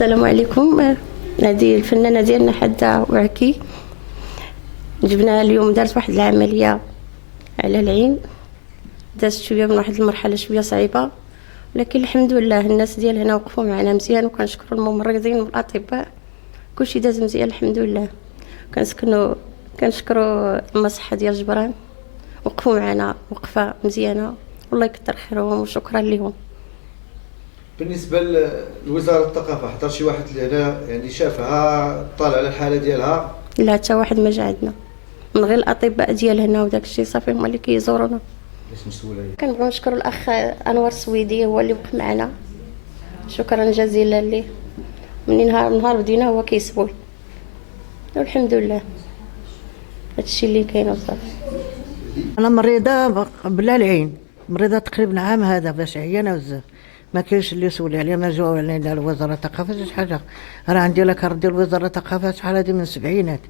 السلام عليكم. هذه الفنانة ديالنا حادة وعكي، جبناها اليوم. دارت واحد العملية على العين، دازت شوية من واحد المرحلة شوية صعيبة، ولكن الحمد لله الناس ديال هنا وقفوا معنا مزيان، وكنشكروا الممرضين والاطباء. كلشي داز مزيان الحمد لله. كنشكروا المصحة ديال جبران، وقفوا معنا وقفة مزيانة، والله يكثر خيرهم وشكرا لهم. بالنسبه لوزاره الثقافه، حضر شي واحد لهنا يعني شافها، طالع على الحاله ديالها؟ لا، حتى واحد ما جا عندنا من غير الاطباء ديال هنا وداك الشيء، صافي هما اللي كيزورونا. باش مسؤوله. كنبغيو نشكروا الاخ انور السويدي، هو اللي وقف معنا، شكرا جزيلا ليه. من نهار بدينا هو كيسول، والحمد لله هادشي اللي كاين وصافي. انا مريضه بلا العين، مريضه تقريبا عام هذا، باش عيانه بزاف، ما كاينش اللي يسول عليا، ما جاو علينا وزاره الثقافه شي حاجه. راه عندي لاكارت ديال وزاره الثقافه شحال هذه من السبعينات،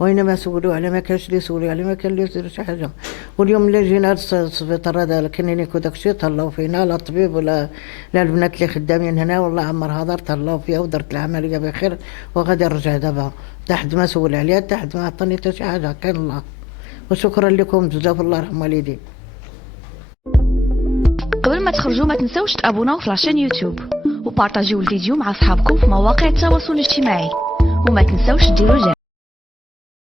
وين ما سولوا على، ما كاينش اللي يسولوا عليه، ما كان اللي يدير شي حاجه. واليوم اللي جينا للسبيطار هذا الكلينيك وداك الشيء، تهلاو فينا، لا الطبيب ولا البنات اللي خدامين هنا، والله عمر هضر تهلاو فيها ودرت العمليه بخير، وغادي نرجع دابا. حتى حد ما سول عليا، حتى حد ما عطاني حتى شي حاجه، كاين الله. وشكرا لكم بزاف، الله يرحم والديك. قبل ما تخرجوا ما تنسوش تابوناو في لاشين يوتيوب وبارطاجيو الفيديو مع اصحابكم في مواقع التواصل الاجتماعي، وما تنسوش ديروا جيم.